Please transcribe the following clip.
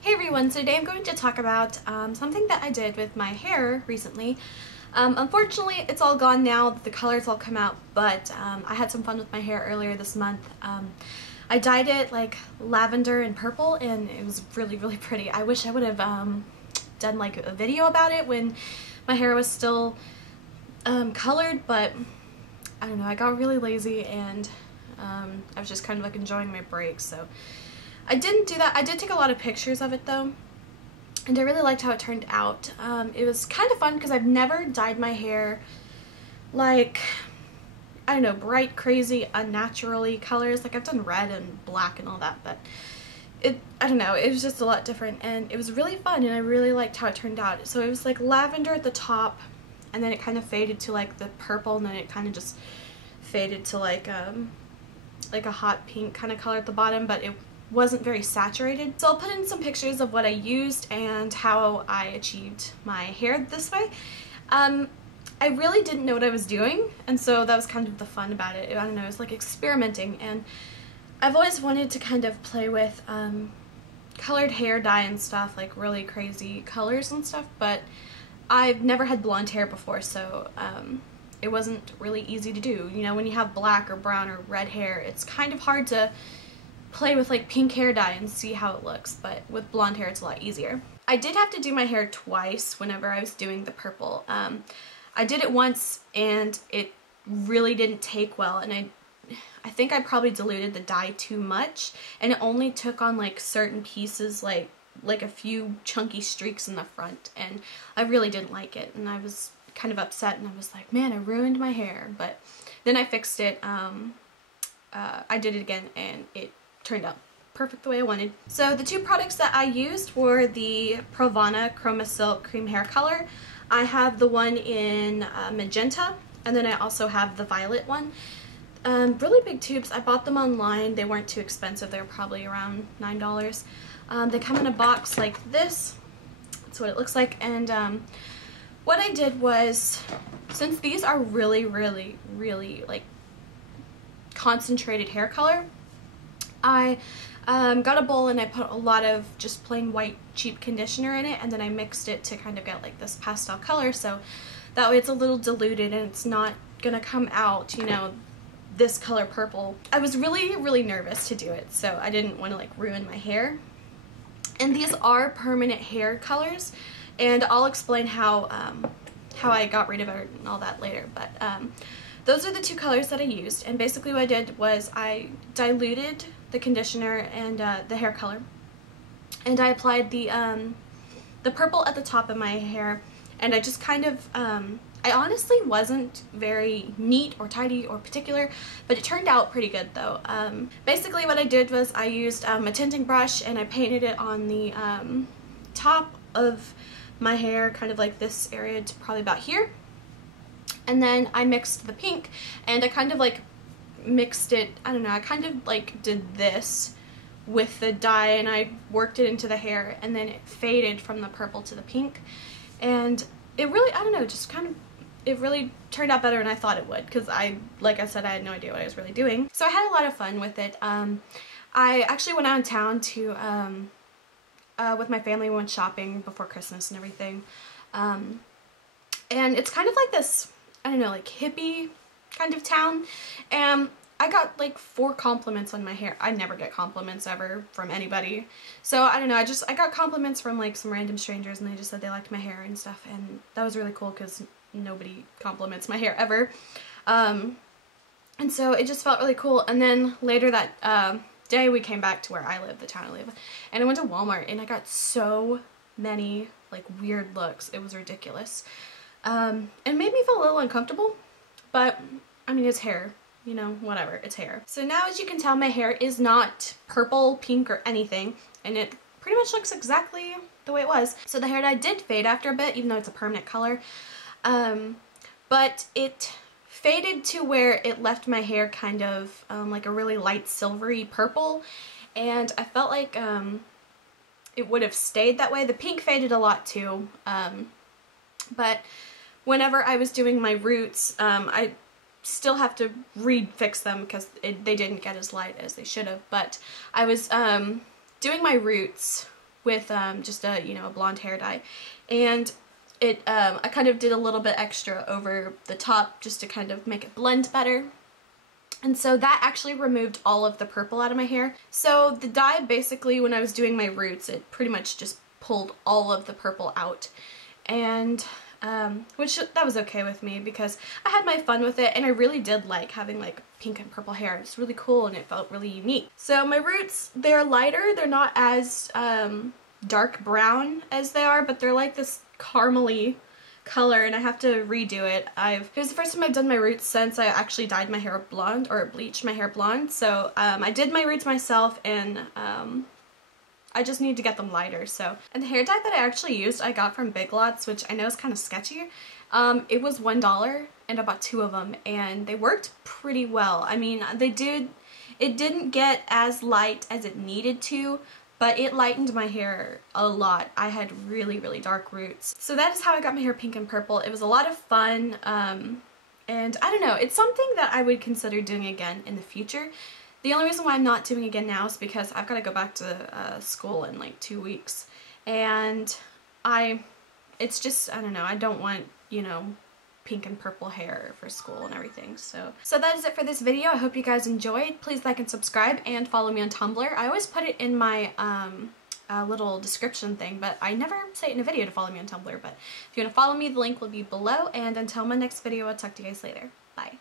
Hey everyone, so today I'm going to talk about something that I did with my hair recently. Unfortunately, it's all gone now, the colors all come out, but I had some fun with my hair earlier this month. I dyed it like lavender and purple and it was really pretty. I wish I would have done like a video about it when my hair was still colored, but I don't know, I got really lazy and I was just kind of like enjoying my break, so I didn't do that. I did take a lot of pictures of it though, and I really liked how it turned out. It was kind of fun because I've never dyed my hair like, I don't know, bright, crazy, unnaturally colors. Like I've done red and black and all that, but I don't know, it was just a lot different and it was really fun and I really liked how it turned out. So it was like lavender at the top and then it kind of faded to like the purple and then it kind of just faded to like a hot pink kind of color at the bottom, but it wasn't very saturated. So I'll put in some pictures of what I used and how I achieved my hair this way. I really didn't know what I was doing, and so that was kind of the fun about it. I don't know, it was like experimenting, and I've always wanted to kind of play with colored hair dye and stuff, like really crazy colors and stuff, but I've never had blonde hair before, so it wasn't really easy to do. You know, when you have black or brown or red hair, it's kind of hard to play with like pink hair dye and see how it looks, but with blonde hair it's a lot easier. I did have to do my hair twice whenever I was doing the purple. I did it once and it really didn't take well, and I think I probably diluted the dye too much and it only took on like certain pieces, like a few chunky streaks in the front, and I really didn't like it and I was kind of upset and I was like, man, I ruined my hair. But then I fixed it. I did it again and it turned out perfect the way I wanted. So the two products that I used were the Pravanna Chroma Silk Cream Hair Color. I have the one in Magenta, and then I also have the violet one. Really big tubes. I bought them online. They weren't too expensive. They were probably around $9. They come in a box like this. That's what it looks like. And what I did was, since these are really like concentrated hair color, I got a bowl and I put a lot of just plain white cheap conditioner in it, and then I mixed it to kind of get like this pastel color, so that way it's a little diluted and it's not gonna come out, you know, this color purple. I was really nervous to do it, so I didn't want to like ruin my hair. And these are permanent hair colors, and I'll explain how I got rid of it and all that later, but those are the two colors that I used, and basically what I did was I diluted the conditioner and the hair color, and I applied the purple at the top of my hair, and I just kind of I honestly wasn't very neat or tidy or particular, but it turned out pretty good though. Basically what I did was I used a tinting brush and I painted it on the top of my hair, kind of like this area to probably about here. And then I mixed the pink and I kind of like mixed it, I don't know, I kind of like did this with the dye and I worked it into the hair, and then it faded from the purple to the pink, and it really, I don't know, just kind of, it really turned out better than I thought it would, because like I said, I had no idea what I was really doing. So I had a lot of fun with it. I actually went out of town to, with my family, we went shopping before Christmas and everything, and it's kind of like this, I don't know, like hippie kind of town, and I got like 4 compliments on my hair. I never get compliments ever from anybody, so I don't know, I got compliments from like some random strangers and they just said they liked my hair and stuff, and that was really cool because nobody compliments my hair ever, and so it just felt really cool. And then later that day we came back to where I live, the town I live, and I went to Walmart and I got so many like weird looks. It was ridiculous. And made me feel a little uncomfortable, but I mean, it's hair, you know, whatever, it's hair. So now, as you can tell, my hair is not purple, pink, or anything, and it pretty much looks exactly the way it was. So the hair dye did fade after a bit, even though it's a permanent color, but it faded to where it left my hair kind of like a really light silvery purple, and I felt like it would have stayed that way. The pink faded a lot too, but whenever I was doing my roots, I still have to refix them because they didn't get as light as they should have, but I was doing my roots with just a, you know, a blonde hair dye. And it I kind of did a little bit extra over the top just to kind of make it blend better. And so that actually removed all of the purple out of my hair. So the dye, basically, when I was doing my roots, it pretty much just pulled all of the purple out. And which that was okay with me because I had my fun with it, and I really did like having like pink and purple hair. It was really cool and it felt really unique. So my roots, they're lighter. They're not as dark brown as they are, but they're like this caramely color, and I have to redo it. It was the first time I've done my roots since I actually dyed my hair blonde, or bleached my hair blonde. So I did my roots myself, and I just need to get them lighter. So, and the hair dye that I actually used, I got from Big Lots, which I know is kind of sketchy. It was $1, and I bought 2 of them, and they worked pretty well. I mean, it didn't get as light as it needed to, but it lightened my hair a lot. I had really, really dark roots. So that is how I got my hair pink and purple. It was a lot of fun, and I don't know, it's something that I would consider doing again in the future. The only reason why I'm not doing it again now is because I've got to go back to school in like 2 weeks, and it's just, I don't know, I don't want, you know, pink and purple hair for school and everything. So that is it for this video. I hope you guys enjoyed. Please like and subscribe and follow me on Tumblr. I always put it in my little description thing, but I never say it in a video to follow me on Tumblr. But if you want to follow me, the link will be below, and until my next video, I'll talk to you guys later. Bye.